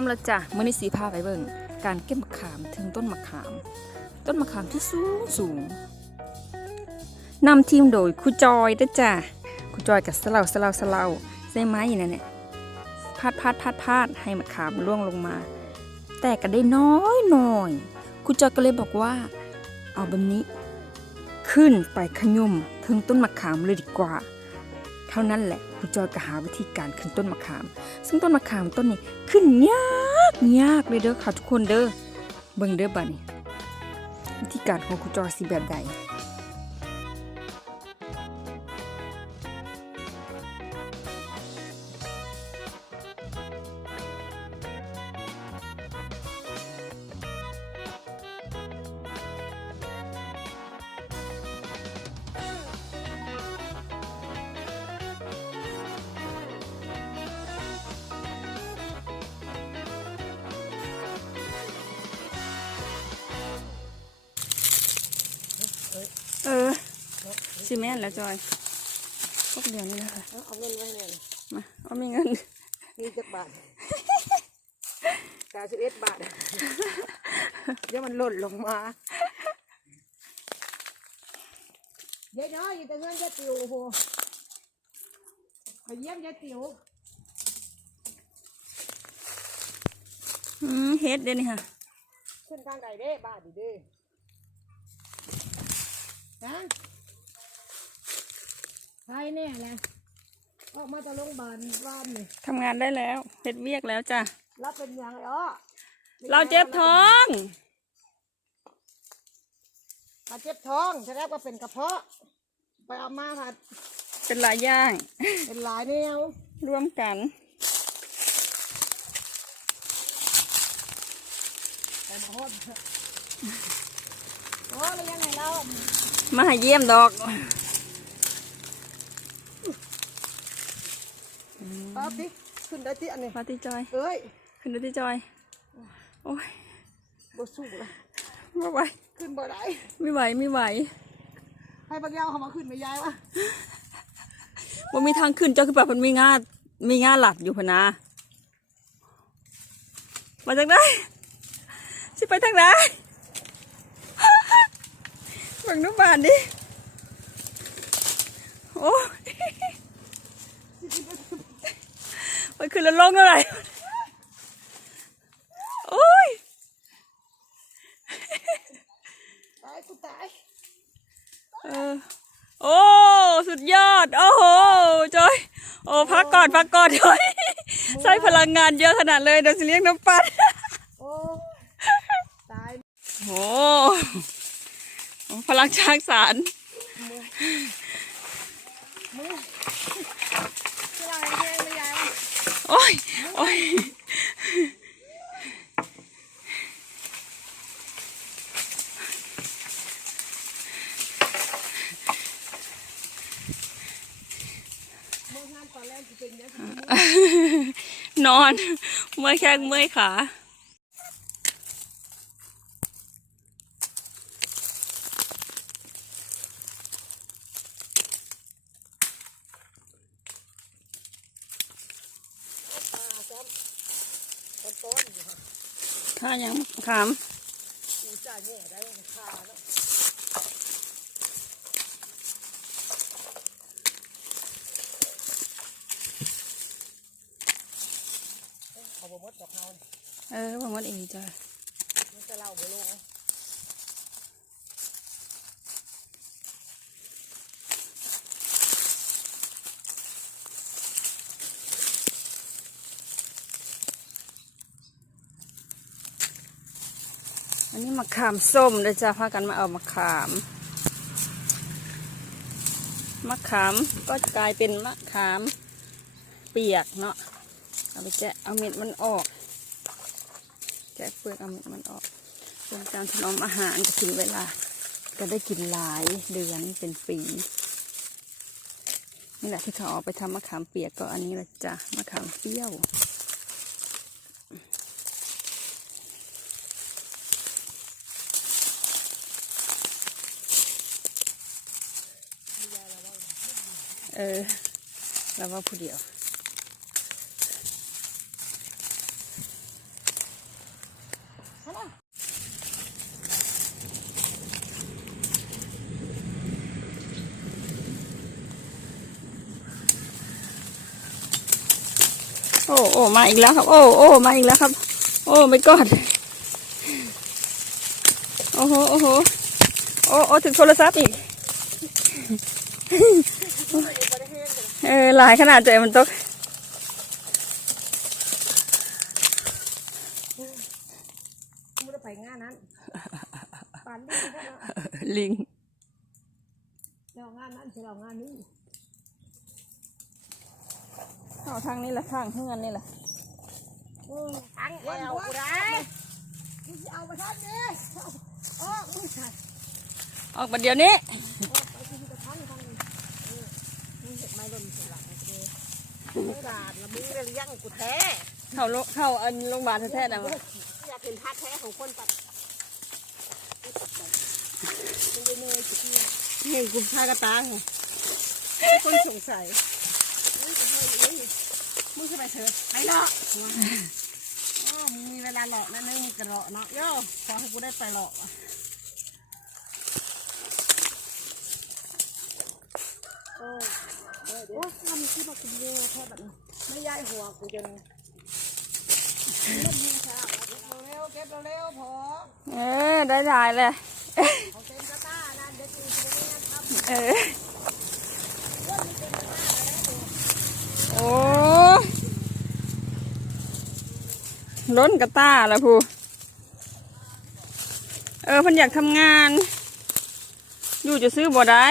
้อมแล้วจ้ะมื้อนี้สีพาไปเบิ่งการเก็บมะขามถึงต้นมะขาม ต้นมะขามที่สูงสูงนำทีมโดยครูจอยด้อจ้ะครูจอยกับสลาสลาสลาใส่ไม้อย่างนั้นเนี่ยพาดพาดพาดพาดให้มะขามร่วงลงมา แต่ก็ได้น้อยหน่อยครูจอยก็เลยบอกว่า เอาแบบนี้ ขึ้นไปขยุ่มถึงต้นมะขามเลยดีกว่า เท่านั้นแหละ ครูจอยก็หาวิธีการขึ้นต้นมะขาม ซึ่งต้นมะขามต้นนี้ขึ้นยากยากเลยเด้อค่ะทุกคนเด้อเบิ่งเด้อบัดนี้วิธีการของครูจอยสิแบบใด สิแม่นแล้วจอยพวกเดียวนี่นะคะเอาเงินไว้เลยมาเอามีเงินนี่จักบาทสามสิบเอ็ดบาทเดี๋ยวมันหล่นลงมาเดี๋ยวน้อยอยู่แต่เงินจะติวโหไปเยี่ยมยายติ๋วอืมเฮ็ดเด้นี่ค่ะขึ้นทางใดเด้บาทดิเด้นะ ใครแน่แหละออกมาจากโรงพยาบาลบ้านนี่ทำงานได้แล้วเฮ็ดเวียกแล้วจ้ะ รับเป็นยังไงอ้อเราเจ็บท้องมาเจ็บท้องแสดงว่าเป็นกระเพาะ ไปเอามาค่ะเป็นหลายอย่าง เป็นหลายแนวร่วมกันแต่มาฮอดโอ้แล้วยังไงเรามาให้เยี่ยมดอก เอาติขึ้นได้ที่อันนี้มาที่จอย เอ้ยขึ้นดูที่จอย โอ้ยบ่สู้ละไม่ไหวขึ้นบ่ได้ไม่ไหวไม่ไหว ให้บางยาวเขามาขึ้นไม่ย้ายวะว่ามีทางขึ้นเจ้าคือแบบมันมีง่ามีง่าหลัดอยู่พะนามาจากไหนสิไปทางไหนบังนุบานดิโอ้ ยไปขึ้นแล้วลงเท่าไหร่โอ้ยตายกูตายเออโอ้สุดยอด โอ้โหจอย โอ้พักก่อนพักก่อนจอยใช้พลังงานเยอะขนาดเลยเดี๋ยวสิเลี้ยงน้ำปัดโอ้ตายโอ้โหพลังช้างสาร มือชื่ออะไรเรียนไม่ย้ายวะ โอ้ย โอ้ยนอนเป็นยังไงนอน เมื่อยแข้งเมื่อยขา ตาซ้ำต้นต้นอยู่ค่ะ ข้ายังขามกูจ่ายแน่ได้ต้องขาแล้วเอาบะมดดอกเฮานี่เออว่ามันเองจ้ะมันจะเล่าบ่ลง นนี้มะขามส้มเลยจ้ะพากันมาเอามะขาม มะขามก็กลายเป็นมะขามเปียกเนาะ เอาไปแกะเอาเม็ดมันออก แกะเปลือกเอาเม็ดมันออกเป็นการถนอมอาหารก็ถึงเวลา ก็ได้กินหลายเดือนเป็นปี นี่แหละที่เขาเอาไปทำมะขามเปียกก็อันนี้แหละจ้ะ มะขามเปรี้ยว ออเราว่าผู้เดียวโอ้โอ้มาอีกแล้วครับ โอ้โอ้มาอีกแล้วครับ โอ้ไม่กอดโอ้โหโอ้โหโอ้โอ้ถึงโทรศัพท์อีก ลายขนาดเจอมันตกไม่ได้ไปงานนั้นปานนี้ก็เนาะลิงเรางานนั้นเรางานนี้เข้าทางนี้แหละทางเพื่อนนี่แหละทั้งเอวกูได้มึงจะเอาไปทันนี่อ๋อมึงใส่ออกมาเดี๋ยวนี้ไป ที่จะทันทันมึงเห็นไม้ลมสลับโอเคมึงด่าลมึงเลี้ยงกูแท้เข้าโรงเข้าอันโรงพยาบาลแท้ๆนะอยากเห็นท่าแท้ของคนปัดมันจะเนยจุดนี้เห็นกุมพากระตาไงคนสงสัยมึงจะไปเถอะไปเลาะมึงมีเวลาเลาะนั่นนึงกระเลาะเนาะย่อขอให้กูได้ไปเลาะโอ้ โอ้ทำที่มาคุณเยอะแค่แบบนี้ไม่ย้ายหัวกูจนเร็วเก็บเร็วพอเออได้ถ่ายเลยเอาเต็มกระต้านะเด็กอยู่ที่นี่นะครับเออโอ้ล้นกระต้าแล้วพูเออพันอยากทำงาน อยู่จะซื้อบ่ได้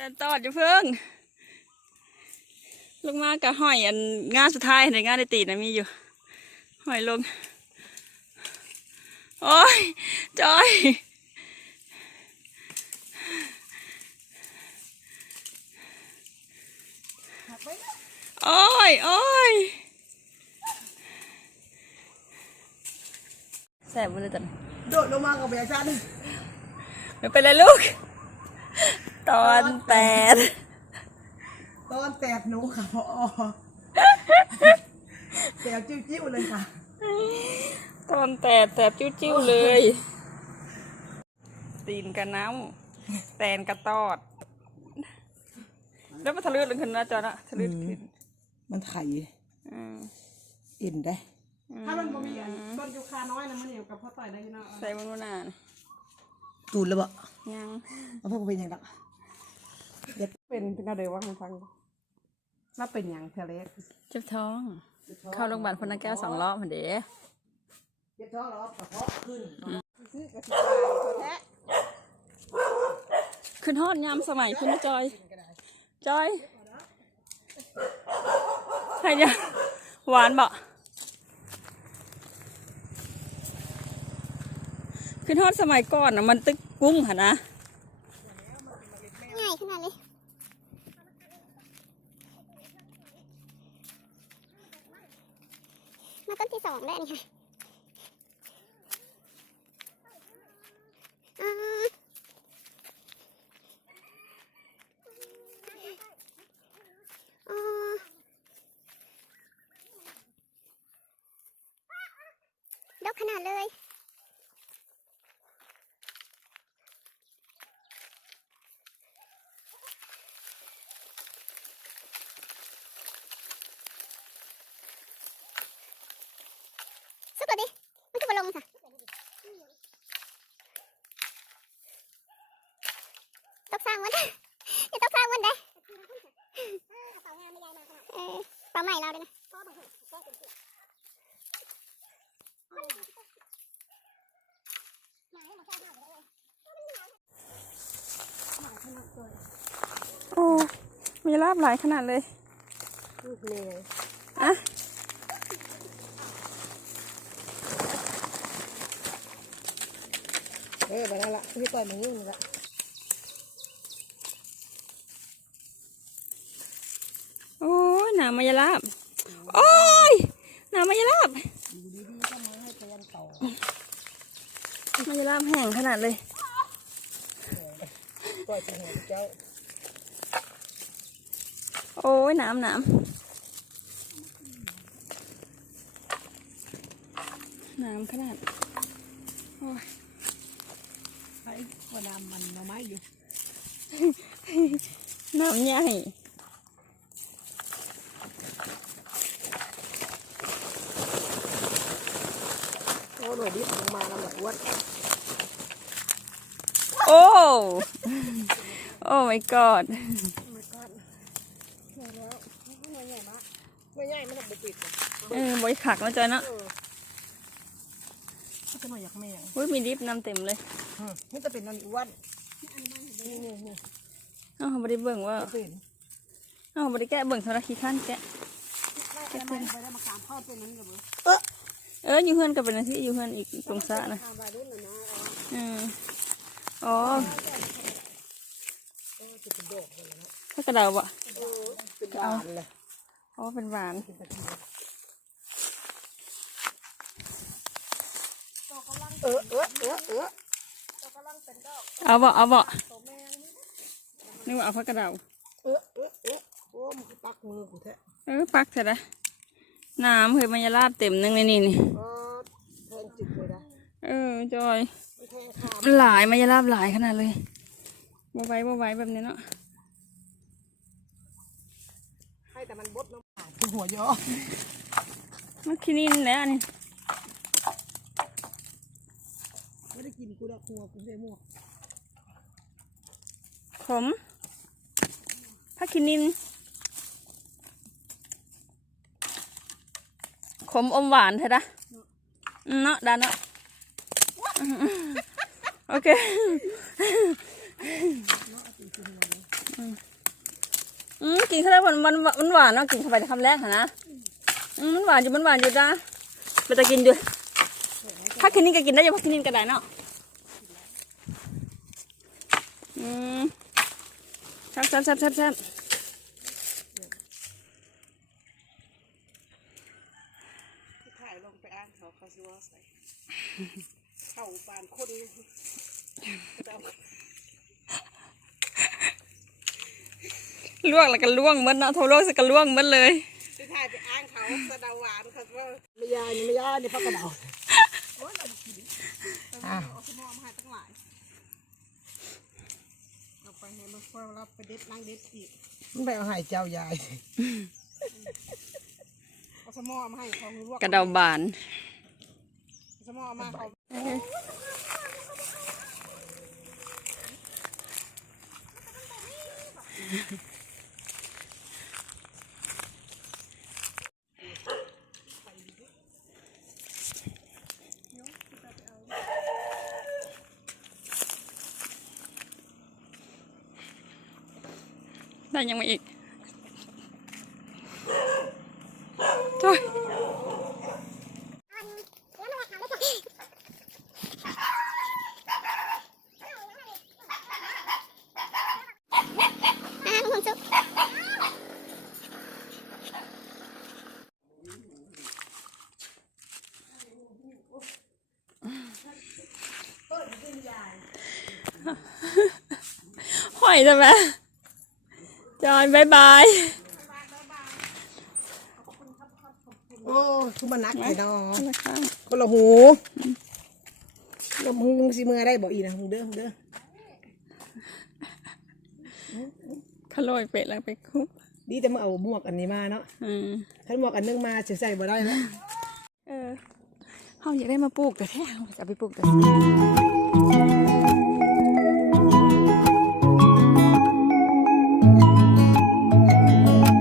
แต่ตอดอยู่เพิ่ง ลงมากับหอยอันงานสุดท้ายในงานในตีนะมีอยู่หอยลง โอ้ยจอยหักไปนะโอ้ยโอ้ยแสบมันเลยจันโดดลงมากับเบียร์ชันไม่เป็นไรลูก ตอนแปดตอนแตกหนูค่ะพอแตกจิ้วๆเลยค่ะ ตอนแตดแตบจิ้วๆเลยตีนกระน้ำแตนกระตอด แล้วมันทะลึ่งขึ้นนะจอนะทะลึ่งขึ้น มันไข่อืมอินได้ ถ้ามันบ่มีอันต้นยูคาน้อยนะมันอยู่กับพ่อต่อยได้อยู่เนาะใส่บนนู้นนานตูนแล้วบ่ยังเอาพวกเป็นยังไง เด็กเป็นเป็นอะไรวะคุณฟังน่าเป็นอย่างเทเลสเจ็บท้อง เข้าโรงพยาบาลพนักแก้วสองรอบเหมือนเด้เจ็บท้องหรอกระเพาะขึ้นซื้อกระสิบแท้ขึ้นฮอดยามสมัยขึ้นนะจอย จอยใครเนี่ยหวานบ่ขึ้นฮอดสมัยก่อนนะมันตึกกุ้งค่ะนะง่ายขนาดเลยมาต้นที่สองได้นี่ค่ะอ่าอ่าดกขนาดเลย สุดเลยดิ มันคือลงค่ะตกสร้างวันอย่าตกสร้างวันเด้เออปลาใหม่เราเลยนะ โอ้ มันจะ ลาบหลายขนาดเลยนี่ไงอะเออไปแล้วล่ะพี่ต่อยมันยิ่งละโอ้ยหนามันจะลาบ โอ้ยหนามันจะลาบอยู่ดีๆก็มาให้เตรียมต่อมันจะลาบแห้งขนาดเลยต่อยจะเห็นเจ้าโอ้ยน้ำน้ำน้ำขนาด โอ้ยไอ้ว่าดำมันมาไม้อยู่ น้ำใหญ่โอ้หน่วยดิบลงมาแล้วแบบอ้วนโอ้ โอ้ my god เออบอยขักแล้วจอยเนาะเออก็หน่วยอยากแม่งอุ้ยมีดิฟน้ำเต็มเลยอืมนี่จะเป็นนอนอ้วนนี่นี่นี่เอ้าบไดิเบิ่งว่าจะเป็นเอ้าบไดิแกะเบิ่งโทรทัศน์ขั้นแกะไม่ได้ไม่ได้มาขามพ่อเป็นนั้นกับมึงเอออยู่เฮือนกับเป็นอาทิอยู่เฮือนอีกตรงสระนะขามไปรุ่นเลยนะอืมอ๋อเออจะเป็นโดดเลยนะถ้ากระเดาบะเออเป็นดานเลย อ๋อเป็นหวานเออเออเออเออเอาบะเอาบะนึกว่าเอาพักกระเดาเออเออเออโอ้มันปักมือกูแท้เออปักเสร็จแล้วน้ำเฮ้ยมันจะลาบเต็มนึงในนี่นี่เออแทงจิตเลยนะเออจอยไม่แทงขามันหลายมันจะลาบหลายขนาดเลยบ่ไหว้บ่ไหว้แบบนี้เนาะ หัวเยอะมันขี้นินแหล้วอันนี้ไม่ได้กินกูดอกหัวกูได้หมวกขมผักขี้นิน ขมอมหวานเถอะนะอืมเนาะดานเนาะโอเค อืมกินเข้าไปมันมันมันหวานเนาะกินเข้าไปคำแรกค่ะนะอืมมันหวานอยู่มันหวานอยู่จ้าไปตะกินอยู่ถ้ากินนี่ก็กินได้ยู่พักกินนี่ก็ได้เนาะอืมแซ่บแซ่บแซ่บแซ่บแซ่บถ่ายลงไปอ่านเขาเขาสิว่าใส่เข่าปานคนจะเอา ลวกแล้วก็ล่วงหมันเนาะโทรลวกสักก็ล่วงหมันเลยไปถ่ายไปอ่านเขาสะเดาหวานเขาว่าไม่ยานี่ไม่ยานี่พักกระเดาอะเอาสมองมาให้ตั้งหลายเอาไปให้มันค่อยรับไปเด็ดนั่งเด็ดอีกมันไปเอาให้เจ้ายายเอาสมองมาให้เขาลวกกระเดาบานสมองมาเขา ได้ยังม่อีกจ้อยหอยใช่ไหม อยบายบาย โอ้คือมันนักไอ้ดอนะคะคนละหูลมหูสิมือได้บอกอีนะหูเด้อหูเด้อขโลยเป็ดแล้วไปคุบดีแต่มาเอาหมวกอันนี้มาเนาะอืมถ้าหมวกอันนึงมาจะใส่บ่ได้นะเออเขาอยากได้มาปลูกแต่แท้เขาอยากไปปลูกแต่